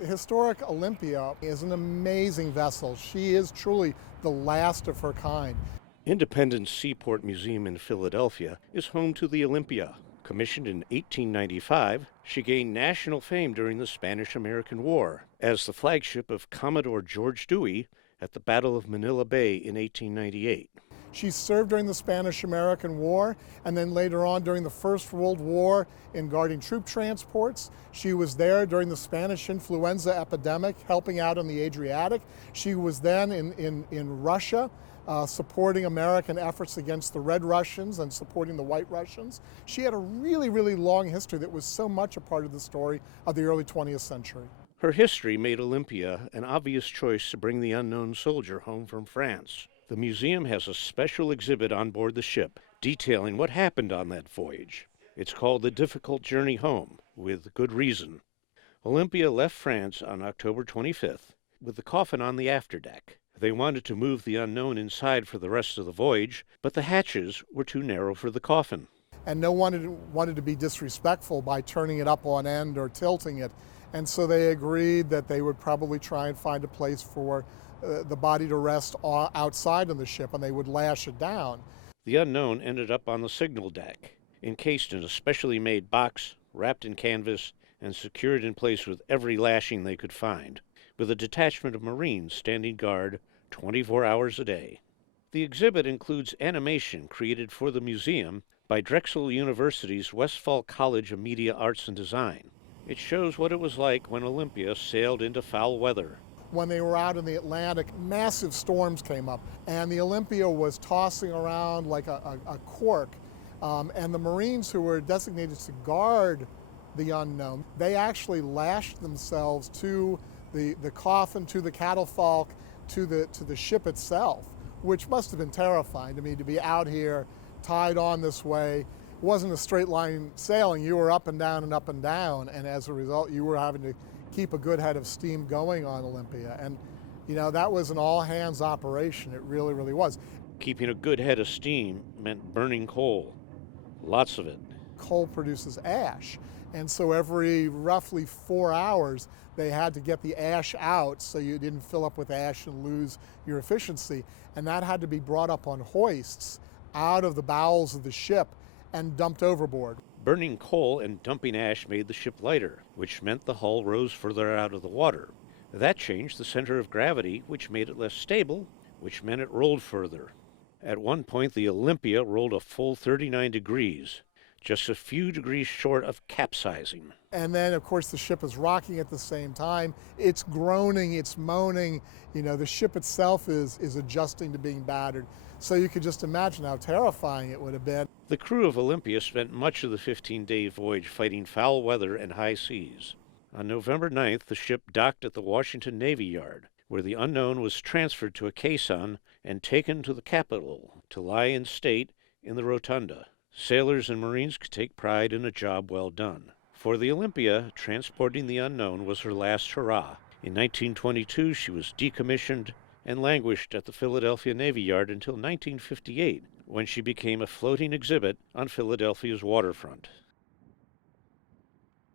Historic Olympia is an amazing vessel. She is truly the last of her kind. Independence Seaport Museum in Philadelphia is home to the Olympia. Commissioned in 1895, she gained national fame during the Spanish-American War as the flagship of Commodore George Dewey at the Battle of Manila Bay in 1898. She served during the Spanish-American War and then later on during the First World War in guarding troop transports. She was there during the Spanish influenza epidemic, helping out on the Adriatic. She was then in Russia, supporting American efforts against the Red Russians and supporting the White Russians. She had a really, really long history that was so much a part of the story of the early 20th century. Her history made Olympia an obvious choice to bring the unknown soldier home from France. The museum has a special exhibit on board the ship detailing what happened on that voyage. It's called The Difficult Journey Home, with good reason. Olympia left France on October 25th with the coffin on the afterdeck. They wanted to move the unknown inside for the rest of the voyage, but the hatches were too narrow for the coffin. And no one wanted to be disrespectful by turning it up on end or tilting it. And so they agreed that they would probably try and find a place for the body to rest outside of the ship, and they would lash it down. The unknown ended up on the signal deck, encased in a specially made box, wrapped in canvas, and secured in place with every lashing they could find, with a detachment of Marines standing guard 24 hours a day. The exhibit includes animation created for the museum by Drexel University's Westphal College of Media Arts and Design. It shows what it was like when Olympia sailed into foul weather. When they were out in the Atlantic, massive storms came up, and the Olympia was tossing around like a cork. And the Marines who were designated to guard the unknown, they actually lashed themselves to the coffin, to the catafalque, to the ship itself, which must have been terrifying to me to be out here tied on this way. It wasn't a straight line sailing. You were up and down and up and down, and as a result, you were having to keep a good head of steam going on Olympia. And, you know, that was an all-hands operation. It really, really was. Keeping a good head of steam meant burning coal, lots of it. Coal produces ash, and so every roughly 4 hours, they had to get the ash out so you didn't fill up with ash and lose your efficiency. And that had to be brought up on hoists out of the bowels of the ship and dumped overboard. Burning coal and dumping ash made the ship lighter, which meant the hull rose further out of the water. That changed the center of gravity, which made it less stable, which meant it rolled further. At one point, the Olympia rolled a full 39 degrees, just a few degrees short of capsizing. And then, of course, the ship is rocking at the same time. It's groaning, it's moaning. You know, the ship itself is adjusting to being battered. So you could just imagine how terrifying it would have been. The crew of Olympia spent much of the 15-day voyage fighting foul weather and high seas. On November 9th, the ship docked at the Washington Navy Yard, where the unknown was transferred to a caisson and taken to the Capitol to lie in state in the rotunda. Sailors and Marines could take pride in a job well done. For the Olympia, transporting the unknown was her last hurrah. In 1922, she was decommissioned and languished at the Philadelphia Navy Yard until 1958, when she became a floating exhibit on Philadelphia's waterfront.